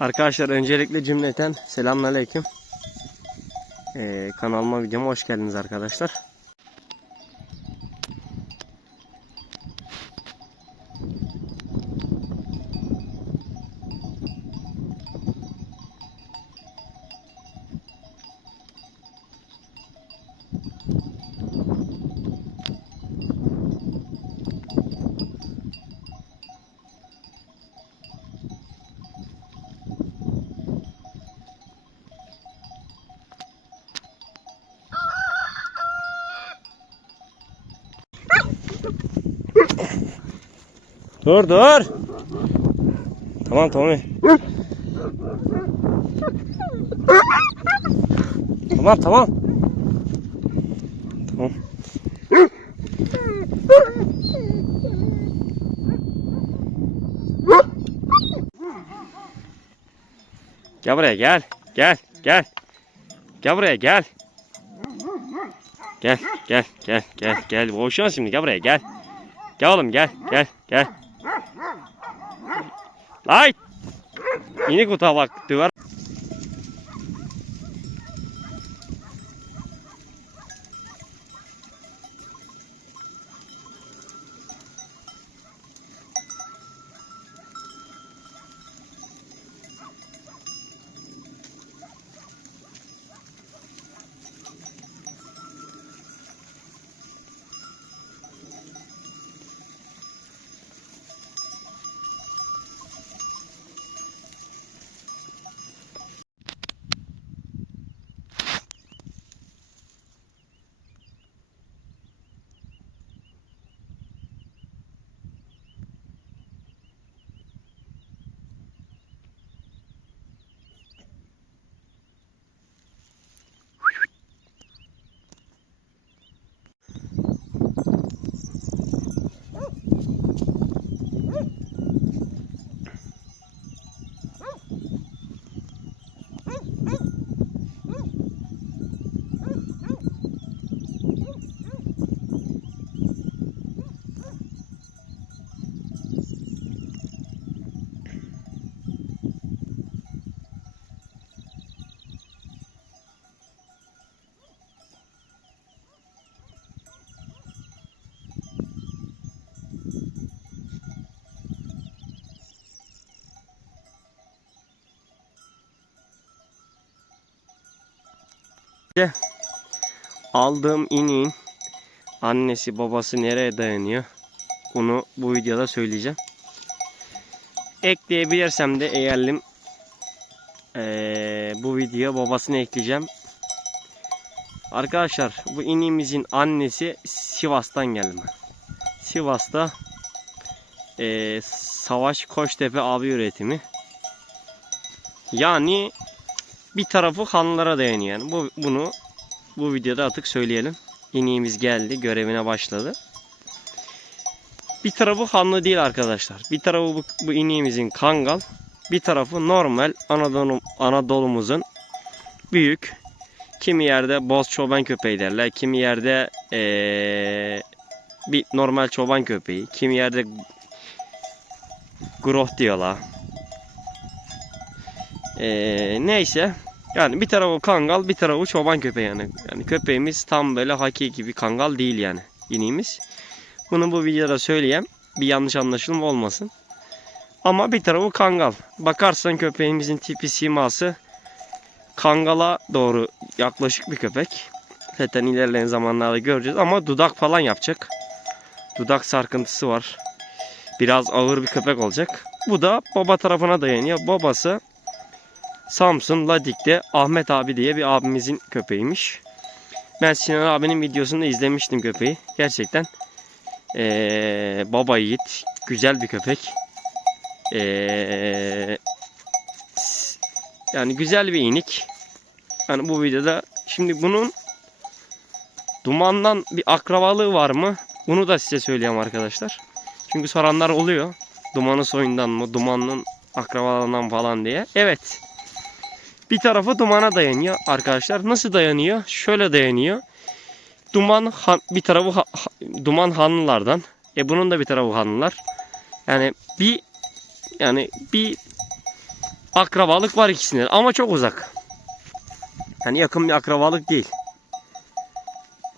Arkadaşlar öncelikle cümleten selamünaleyküm. Ee, kanalıma videoma hoş geldiniz arkadaşlar. Dur dur. Tamam Tommy. Tamam tamam. Tamam. Gel buraya gel. Gel gel. Gel buraya gel. Gel gel gel gel gel. Boğuşuyorsun şimdi gel buraya gel. Gel oğlum gel gel gel. Lay! Ini kuta bak duvar. Aldığım iniğin annesi babası nereye dayanıyor? Bunu bu videoda söyleyeceğim. Ekleyebilirsem de eğerlim eee, bu videoya babasını ekleyeceğim. Arkadaşlar bu iniğimizin annesi Sivas'tan gelme. Sivas'ta eee, Savaş Koçtepe abi üretimi. Yani bir tarafı hanlara dayanıyor. Yani bu, bunu bu videoda artık söyleyelim. İniğimiz geldi, görevine başladı. Bir tarafı hanlı değil arkadaşlar. Bir tarafı bu, bu iniğimizin kangal, bir tarafı normal Anadolu Anadolu'muzun büyük. Kimi yerde boz çoban köpeği derler, kimi yerde eee, bir normal çoban köpeği, kimi yerde groh diyorlar. Eee, neyse. Yani bir tarafı kangal, bir tarafı çoban köpeği yani. Yani köpeğimiz tam böyle hakiki bir kangal değil yani iniğimiz. Bunu bu videoda söyleyeyim. Bir yanlış anlaşılma olmasın. Ama bir tarafı kangal. Bakarsan köpeğimizin tipi siması kangala doğru yaklaşık bir köpek. Zaten ilerleyen zamanlarda göreceğiz ama dudak falan yapacak. Dudak sarkıntısı var. Biraz ağır bir köpek olacak. Bu da baba tarafına dayanıyor. Babası Samsun Ladik'te Ahmet abi diye bir abimizin köpeğiymiş. Ben Sinan abinin videosunu izlemiştim köpeği. Gerçekten ee, baba yiğit. Güzel bir köpek. Ee, yani güzel bir inik. Yani bu videoda şimdi bunun dumandan bir akrabalığı var mı? Bunu da size söyleyeyim arkadaşlar. Çünkü soranlar oluyor. Dumanı soyundan mı? Dumanın akrabalığından falan diye. Evet. Bir tarafı dumana dayanıyor arkadaşlar. Nasıl dayanıyor? Şöyle dayanıyor. Duman han- bir tarafı ha- duman hanlılardan. E bunun da bir tarafı hanlılar. Yani bir yani bir akrabalık var ikisinde ama çok uzak. Yani yakın bir akrabalık değil.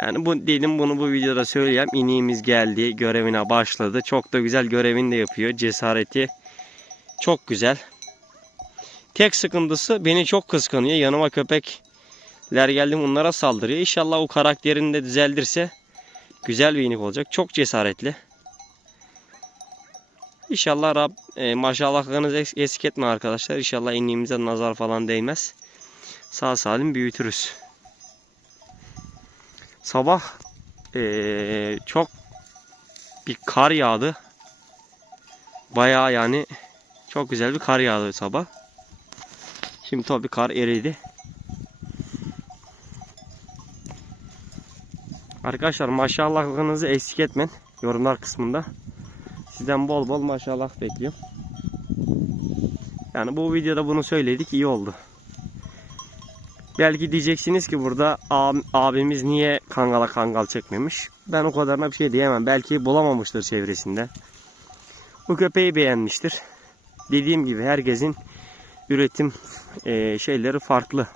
Yani bu dedim bunu bu videoda söyleyeyim. İneğimiz geldi, görevine başladı. Çok da güzel görevini de yapıyor. Cesareti çok güzel. Tek sıkıntısı beni çok kıskanıyor. Yanıma köpekler geldi onlara saldırıyor. İnşallah o karakterini de düzeldirse güzel bir inek olacak. Çok cesaretli. İnşallah Rab e, maşallahlarınızı eks- eksik etme arkadaşlar. İnşallah iniğimize nazar falan değmez. Sağ salim büyütürüz. Sabah e, çok bir kar yağdı. Bayağı yani çok güzel bir kar yağdı sabah. Şimdi tabii kar eridi. Arkadaşlar maşallahlarınızı eksik etmeyin yorumlar kısmında. Sizden bol bol maşallah bekliyorum. Yani bu videoda bunu söyledik iyi oldu. Belki diyeceksiniz ki burada ab- abimiz niye kangala kangal çekmemiş. Ben o kadarına bir şey diyemem. Belki bulamamıştır çevresinde. Bu köpeği beğenmiştir. Dediğim gibi herkesin üretim eee, şeyleri farklı.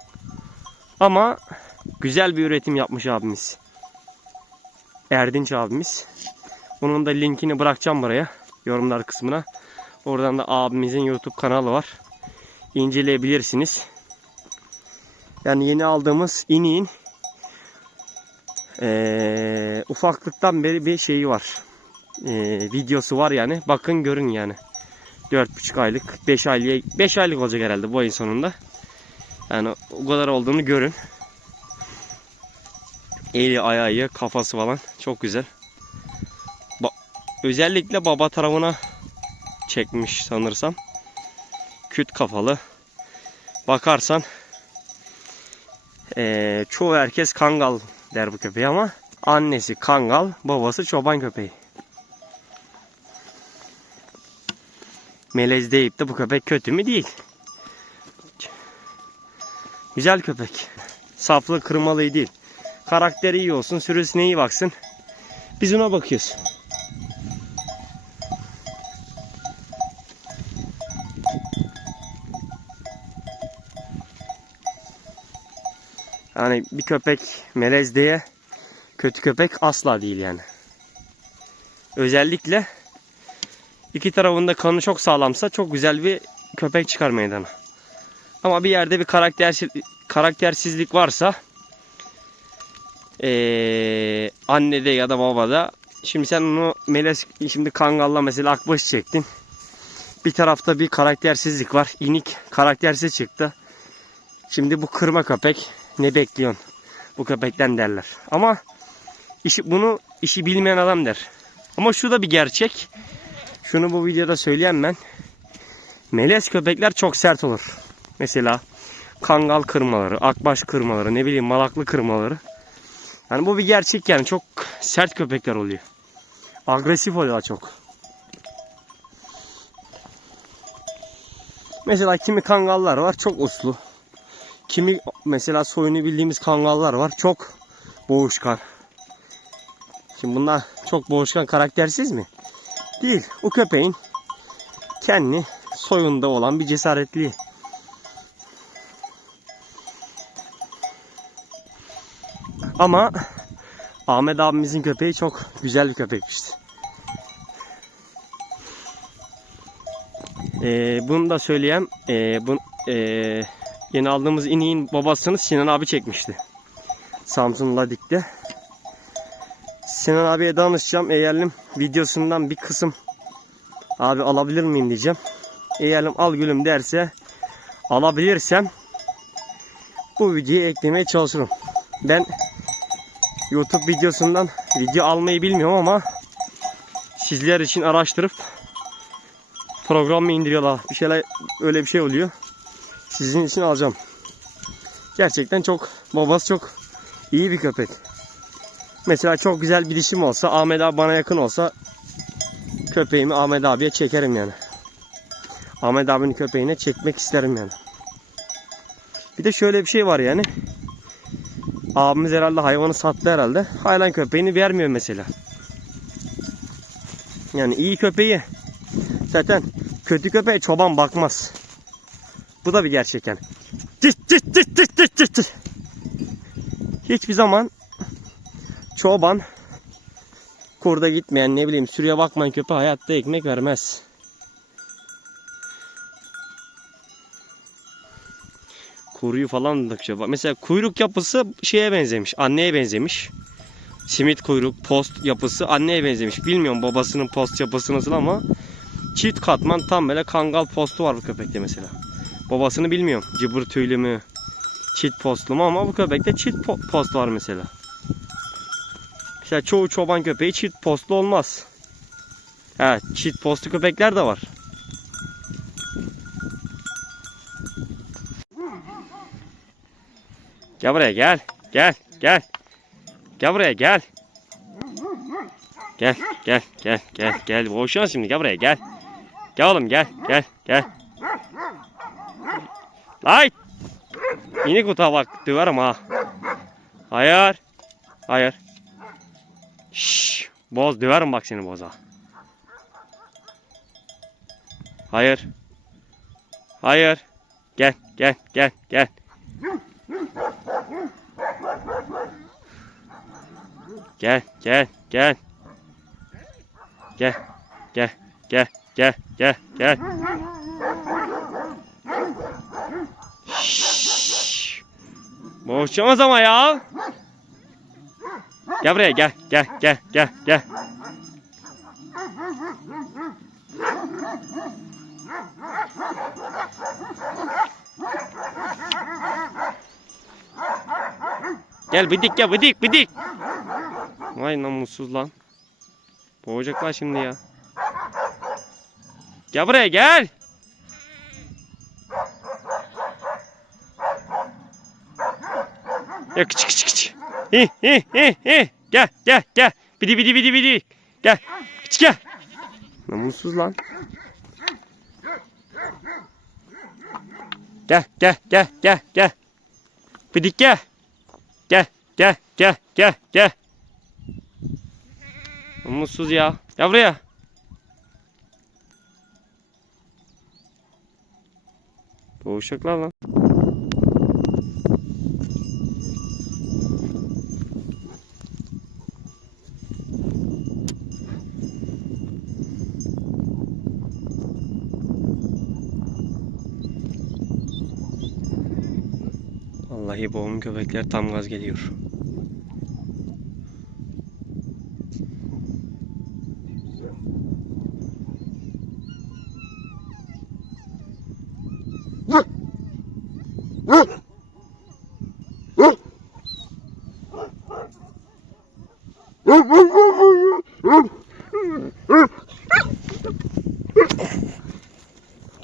Ama güzel bir üretim yapmış abimiz. Erdinç abimiz. Bunun da linkini bırakacağım buraya. Yorumlar kısmına. Oradan da abimizin YouTube kanalı var. İnceleyebilirsiniz. Yani yeni aldığımız iniğin eee, ufaklıktan beri bir şeyi var. Eee, videosu var yani. Bakın görün yani. 4,5 aylık, 5 aylık, 5 aylık olacak herhalde bu ayın sonunda. Yani o kadar olduğunu görün. Eli, ayağı, kafası falan çok güzel. Özellikle baba tarafına çekmiş sanırsam. Küt kafalı. Bakarsan eee, çoğu herkes kangal der bu köpeği ama annesi kangal, babası çoban köpeği. Melez deyip de bu köpek kötü mü değil. Güzel köpek. Saflı kırmalı değil. Karakteri iyi olsun, sürüsüne iyi baksın. Biz ona bakıyoruz. Yani bir köpek melez diye kötü köpek asla değil yani. Özellikle iki tarafında kanı çok sağlamsa çok güzel bir köpek çıkar meydana. Ama bir yerde bir karaktersiz, karaktersizlik varsa ee, annede ya da babada şimdi sen onu melez şimdi kangalla mesela akbaş çektin. Bir tarafta bir karaktersizlik var. İnik karaktersiz çıktı. Şimdi bu kırma köpek ne bekliyorsun bu köpekten derler. Ama işi, bunu işi bilmeyen adam der. Ama şu da bir gerçek. Şunu bu videoda söyleyen ben. Melez köpekler çok sert olur. Mesela kangal kırmaları, akbaş kırmaları, ne bileyim malaklı kırmaları. Yani bu bir gerçek yani çok sert köpekler oluyor. Agresif oluyorlar çok. Mesela kimi kangallar var çok uslu. Kimi mesela soyunu bildiğimiz kangallar var. Çok boğuşkan. Şimdi bunlar çok boğuşkan karaktersiz mi? Değil. O köpeğin kendi soyunda olan bir cesaretli. Ama Ahmet abimizin köpeği çok güzel bir köpekmişti. Ee, bunu da söyleyeyim. Ee, bu, ee, Yeni aldığımız iniğin babasını Sinan abi çekmişti. Samsun Ladik'te. Sinan abiye danışacağım. Eğerlim videosundan bir kısım abi alabilir miyim diyeceğim. Eğerlim al gülüm derse alabilirsem bu videoyu eklemeye çalışırım. Ben YouTube videosundan video almayı bilmiyorum ama sizler için araştırıp program mı indiriyorlar bir şeyler öyle bir şey oluyor sizin için alacağım. Gerçekten çok babası çok iyi bir köpek. Mesela çok güzel bir dişim olsa Ahmet abi bana yakın olsa köpeğimi Ahmet abiye çekerim yani. Ahmet abinin köpeğine çekmek isterim yani. Bir de şöyle bir şey var yani. Abimiz herhalde hayvanı sattı herhalde. Hayvan köpeğini vermiyor mesela. Yani iyi köpeği zaten kötü köpeğe çoban bakmaz. Bu da bir gerçek yani. Hiçbir zaman çoban kurda gitmeyen ne bileyim sürüye bakmayan köpeğe hayatta ekmek vermez. Kuruyu falan da şey. Mesela kuyruk yapısı şeye benzemiş. Anneye benzemiş. Simit kuyruk, post yapısı anneye benzemiş. Bilmiyorum babasının post yapısı nasıl ama çift katman tam böyle kangal postu var bu köpekte mesela. Babasını bilmiyorum. Cıbır tüylü mü, çift postlu mu ama bu köpekte çift po- post var mesela. Mesela çoğu çoban köpeği çift postlu olmaz. Evet, çift postlu köpekler de var. Gel buraya gel. Gel, gel. Gel buraya gel. Gel, gel, gel, gel, gel. Boğuşuyorsun şimdi. Gel buraya gel. Gel oğlum gel, gel, gel. Ay! Minik kuta bak döverim ha. Hayır. Hayır. Şşş. Boz döverim bak seni boza. Hayır. Hayır. Gel gel gel gel. Gel gel gel. Gel gel gel gel gel gel. Boğuşacağız ama ya. Gel buraya gel gel gel gel gel. Gel bidik gel bidik bidik. Vay namussuz lan. Boğacaklar şimdi ya. Gel buraya gel. Ya kıç kıç. Hi hi hi hi. Gel gel gel. Bidi bidi bidi bidi. Gel. Kıç gel. Namussuz lan. Gel gel gel gel gel. Bidik gel. Gel gel gel gel gel. Namussuz ya. Gel buraya. Boğuşacaklar lan. Vallahi boğum köpekler tam gaz geliyor.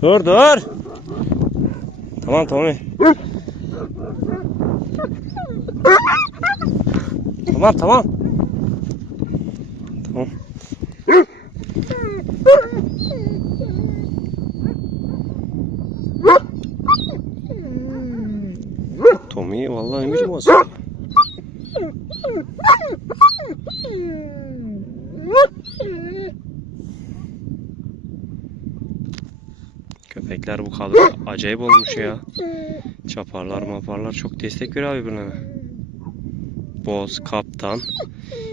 Dur dur. Tamam tamam. Tamam tamam. Tamam. Tommy vallahi biçim basıyor. Köpekler bu kadro acayip olmuş ya. Çaparlar maparlar çok destek veriyor abi birbirine. Boz, kaptan,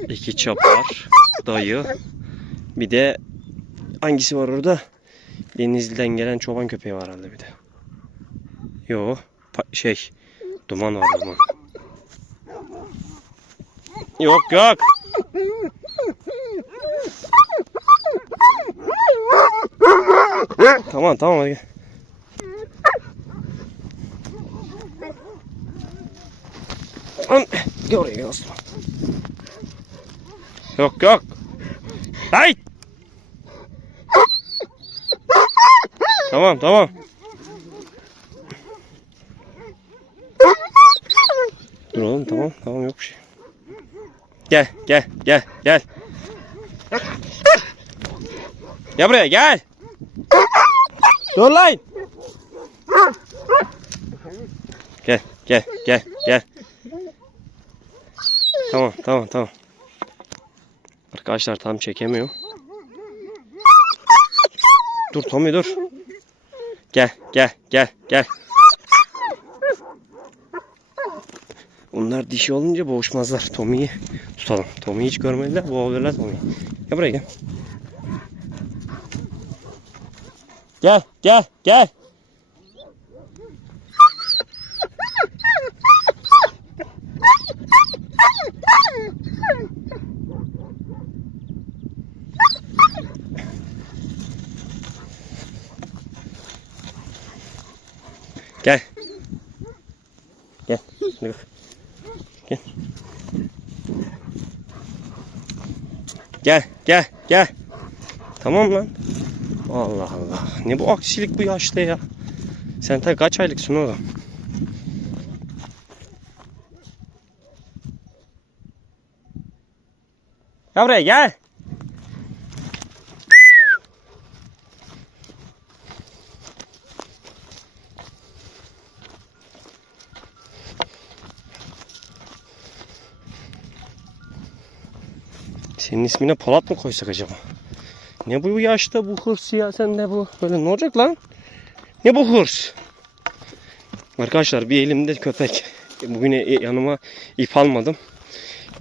iki çapar, dayı. Bir de hangisi var orada? Denizli'den gelen çoban köpeği var herhalde bir de. Yo, şey, duman var duman. Yok yok. Tamam tamam hadi Lan gel oraya gel aslan. Yok yok. Hay! Tamam tamam. Dur oğlum tamam tamam yok bir şey. Gel gel gel gel. Gel buraya gel. Dur lan. Gel gel gel gel. Tamam tamam tamam. Arkadaşlar tam çekemiyor. Dur Tommy dur. Gel gel gel gel. Bunlar dişi olunca boğuşmazlar. Tommy'yi tutalım. Tommy'yi hiç görmediler. Boğulurlar Tommy'yi. Gel buraya gel. Gel gel gel. Gel. Gel. Dur. Gel. Gel, gel, gel. Tamam lan. Allah Allah. Ne bu aksilik bu yaşta ya? Sen ta kaç aylıksın oğlum? Buraya gel. Senin ismine Polat mı koysak acaba? Ne bu yaşta bu hırs ya sen ne bu? Böyle ne olacak lan? Ne bu hırs? Arkadaşlar bir elimde köpek. Bugün e- yanıma ip almadım.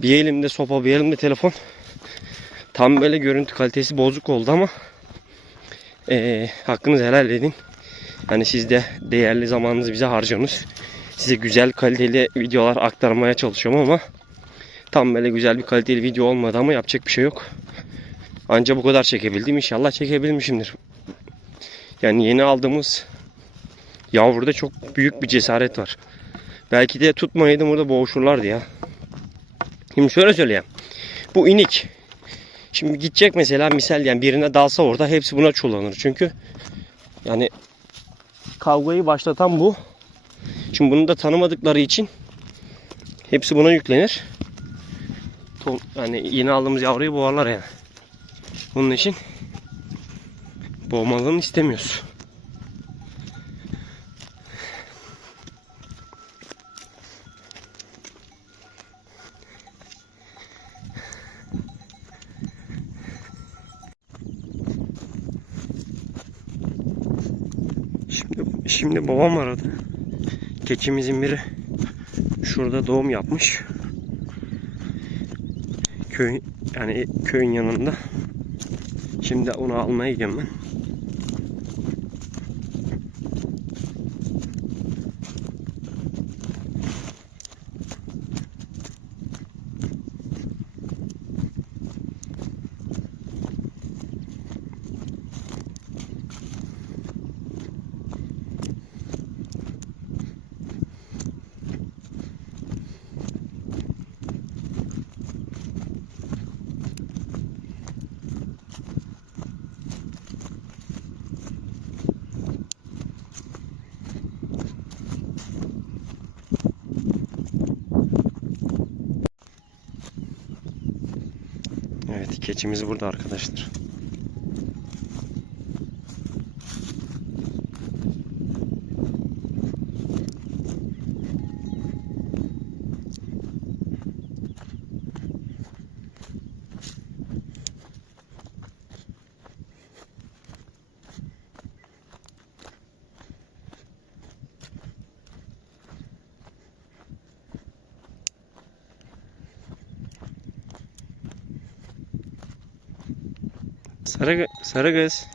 Bir elimde sopa bir elimde telefon. Tam böyle görüntü kalitesi bozuk oldu ama eee hakkınızı helal edin. Hani siz de değerli zamanınızı bize harcıyorsunuz. Size güzel kaliteli videolar aktarmaya çalışıyorum ama Tam böyle güzel bir kaliteli video olmadı ama yapacak bir şey yok. Anca bu kadar çekebildim. İnşallah çekebilmişimdir. Yani yeni aldığımız yavruda çok büyük bir cesaret var. Belki de tutmayaydım orada boğuşurlardı ya. Şimdi şöyle söyleyeyim. Bu inik. Şimdi gidecek mesela misal yani birine dalsa orada hepsi buna çullanır. Çünkü yani kavgayı başlatan bu. Şimdi bunu da tanımadıkları için hepsi buna yüklenir. Yani yeni aldığımız yavruyu boğarlar yani. Bunun için boğmalarını istemiyoruz. Şimdi, şimdi babam aradı. Keçimizin biri şurada doğum yapmış köy yani köyün yanında. Şimdi onu almaya gidiyorum ben. Evet keçimiz burada arkadaşlar. Sarı, sarı kız.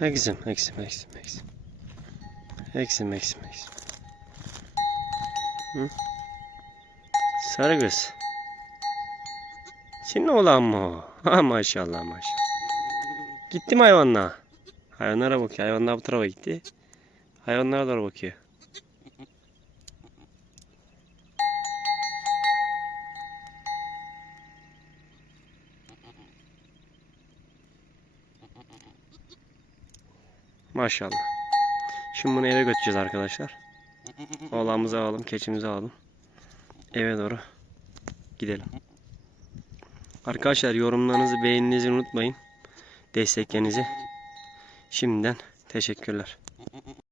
Eksim, eksim, eksim, eksim. Eksim, eksim, eksim. Hı? Sarı kız. Senin oğlan mı o? Ha maşallah maşallah. Gitti mi hayvanla? Hayvanlara bakıyor. Hayvanlar bu tarafa gitti. Hayvanlara doğru bakıyor. Maşallah. Şimdi bunu eve götüreceğiz arkadaşlar. Oğlanımızı alalım, keçimizi alalım. Eve doğru gidelim. Arkadaşlar yorumlarınızı, beğeninizi unutmayın. Desteklerinizi şimdiden teşekkürler.